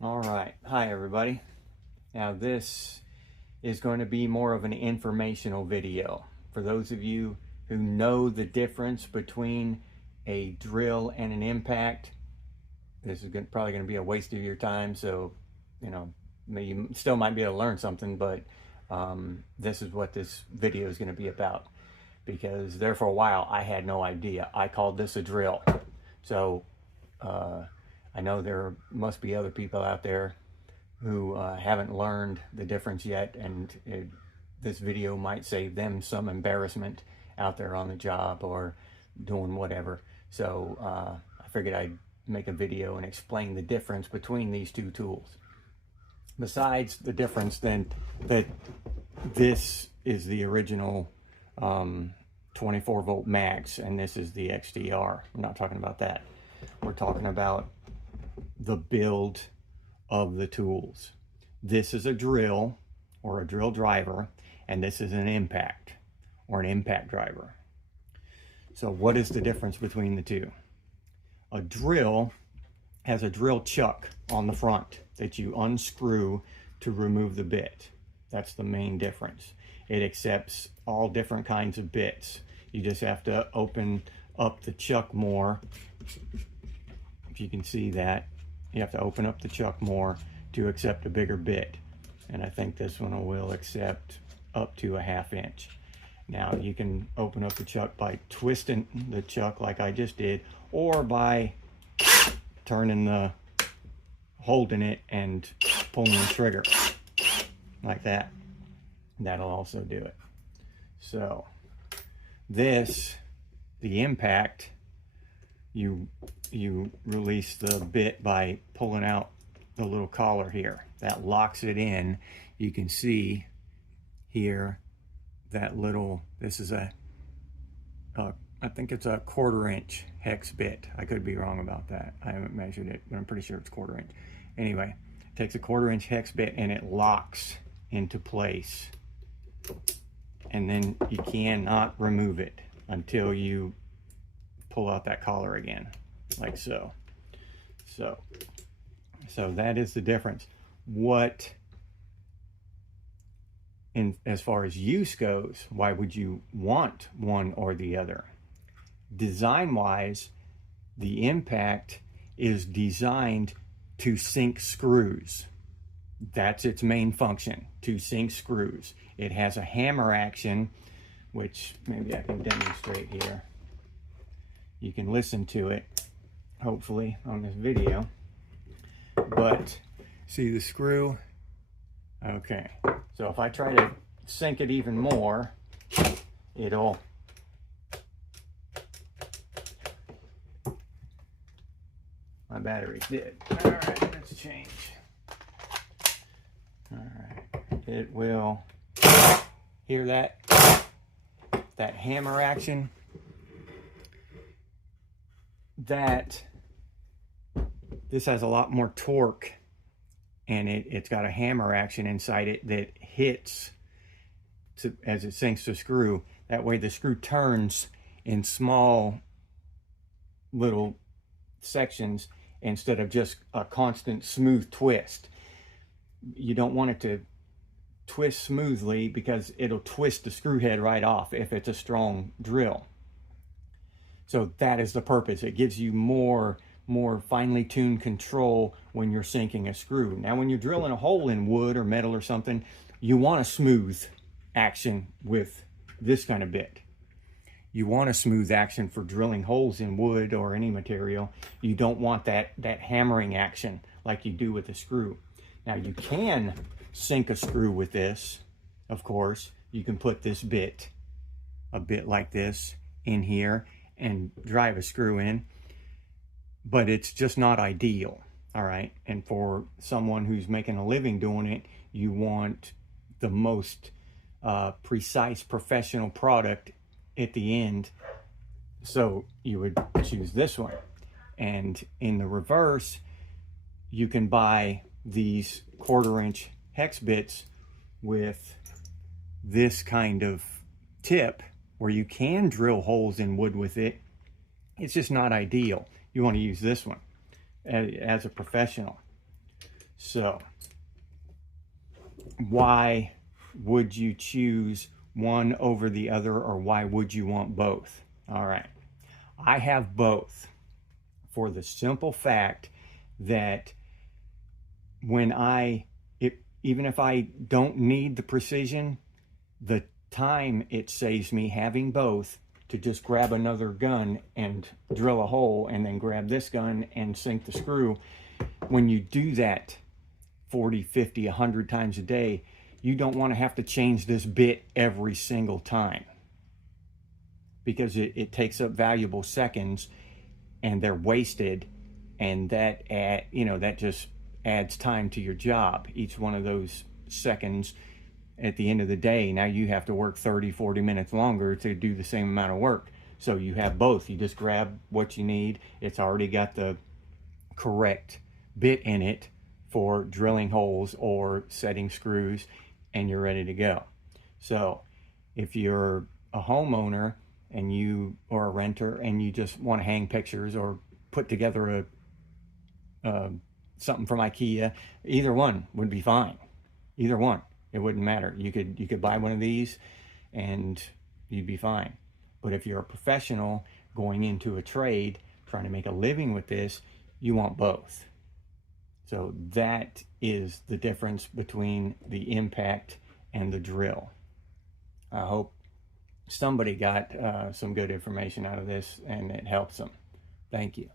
All right. Hi, everybody. Now, this is going to be more of an informational video. For those of you who know the difference between a drill and an impact, this is probably going to be a waste of your time. So, you still might be able to learn something, but this is what this video is going to be about. Because there for a while, I had no idea. I called this a drill. So, I know there must be other people out there who haven't learned the difference yet, and this video might save them some embarrassment out there on the job or doing whatever. So I figured I'd make a video and explain the difference between these two tools. Besides the difference then that this is the original 24 volt max and this is the XTR. We're not talking about that. We're talking about the build of the tools. This is a drill or a drill driver, and this is an impact or an impact driver. So what is the difference between the two? A drill has a drill chuck on the front that you unscrew to remove the bit. That's the main difference. It accepts all different kinds of bits. You just have to open up the chuck more. If you can see that, you have to open up the chuck more to accept a bigger bit. And I think this one will accept up to a 1/2 inch. Now you can open up the chuck by twisting the chuck like I just did, or by holding it and pulling the trigger like that. That'll also do it. So this, the impact, you release the bit by pulling out the little collar here. That locks it in. You can see here that little, this is I think it's a 1/4 inch hex bit. I could be wrong about that. I haven't measured it, but I'm pretty sure it's 1/4 inch. Anyway, it takes a 1/4 inch hex bit and it locks into place. And then you cannot remove it until you pull out that collar again, like so. So that is the difference. What, as far as use goes, why would you want one or the other? Design-wise, the impact is designed to sink screws. That's its main function, to sink screws. It has a hammer action, which maybe I can demonstrate here. You can listen to it, hopefully, on this video. But see the screw? Okay, so if I try to sink it even more, it'll my battery's dead. All right, let's change. All right, it will hear that hammer action. This has a lot more torque, and it's got a hammer action inside it that hits as it sinks the screw. That way the screw turns in small little sections instead of just a constant smooth twist. You don't want it to twist smoothly because it'll twist the screw head right off if it's a strong drill. So that is the purpose. It gives you more finely tuned control when you're sinking a screw. Now, when you're drilling a hole in wood or metal or something, you want a smooth action with this kind of bit. You want a smooth action for drilling holes in wood or any material. You don't want that hammering action like you do with a screw. Now, you can sink a screw with this, of course. You can put this bit, a bit like this, in here and drive a screw in, but it's just not ideal, all right? And for someone who's making a living doing it, you want the most precise professional product at the end, so you would choose this one. And in the reverse, you can buy these 1/4 inch hex bits with this kind of tip where you can drill holes in wood with it. It's just not ideal. You want to use this one as a professional. So why would you choose one over the other, or why would you want both? All right, I have both for the simple fact that when even if I don't need the precision, the time it saves me having both to just grab another gun and drill a hole and then grab this gun and sink the screw. When you do that 40, 50, 100 times a day, you don't want to have to change this bit every single time, because it takes up valuable seconds and they're wasted, and that just adds time to your job. Each one of those seconds at the end of the day, now you have to work 30, 40 minutes longer to do the same amount of work. So you have both. You just grab what you need. It's already got the correct bit in it for drilling holes or setting screws, and you're ready to go. So if you're a homeowner or a renter and you just want to hang pictures or put together something from IKEA, either one would be fine. Either one, it wouldn't matter. You could buy one of these and you'd be fine. But if you're a professional going into a trade, trying to make a living with this, you want both. So that is the difference between the impact and the drill. I hope somebody got some good information out of this and it helps them. Thank you.